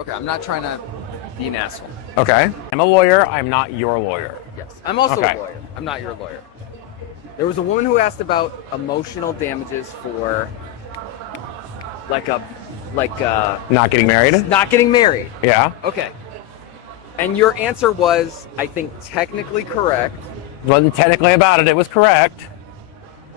Okay, I'm not trying to be an asshole. Okay. I'm a lawyer. I'm not your lawyer. Yes. I'm also Okay. a lawyer. I'm not your lawyer. There was a woman who asked about emotional damages for like Not getting married? not getting married. Yeah. Okay. And your answer was, I think, technically correct. Wasn't technically about it. It was correct.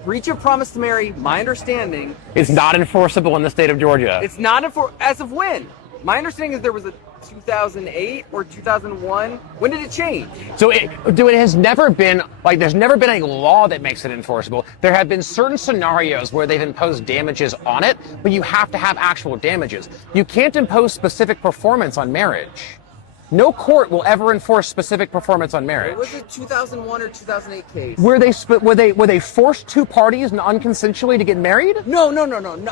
Breach of promise to marry, my understanding, It's not enforceable in the state of Georgia. it's not as of when? My understanding is there was a 2008 or 2001. When did it change? So it has never been, like, there's never been a law that makes it enforceable. There have been certain scenarios where they've imposed damages on it, but you have to have actual damages. You can't impose specific performance on marriage. No court will ever enforce specific performance on marriage. Was it 2001 or 2008 case? Were they forced two parties unconsensually to get married? No.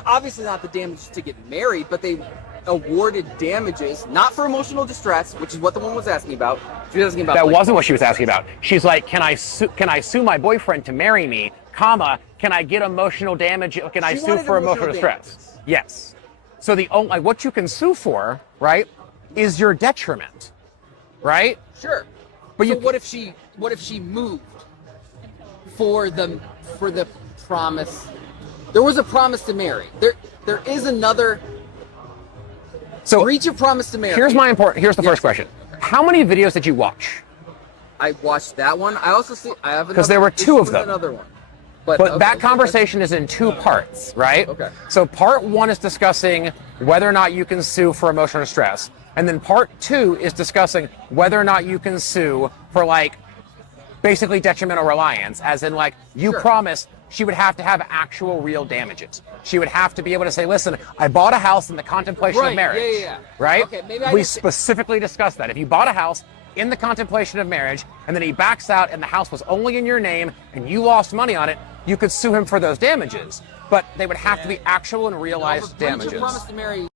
Obviously not the damages to get married, but they awarded damages, not for emotional distress, which is what the one was asking about. She was asking about That wasn't what she was asking about. She's like, can I sue my boyfriend to marry me, comma, can I get emotional damage, can I She sue wanted for emotional emotional distress? damages. Yes. So what you can sue for, right, is your detriment, right? Sure. But So you- what if she moved for the promise? There was a promise to marry. There is another So breach of promise to marry. here's the first question. How many videos did you watch? I watched that one. I also see. I have Because there were two issue of with them. Another one. But okay, that conversation is in two parts, right? Okay. So part one is discussing whether or not you can sue for emotional distress. And then part two is discussing whether or not you can sue for, like, basically detrimental reliance, as in, like, you Sure. promised. She would have to have actual real damages. She would have to be able to say, listen, I bought a house in the contemplation Right, of marriage. yeah. Right? Okay, maybe I we just- specifically discussed that. If you bought a house in the contemplation of marriage and then he backs out and the house was only in your name and you lost money on it, you could sue him for those damages. But they would have to be actual and realized Breach of damages. promise to marry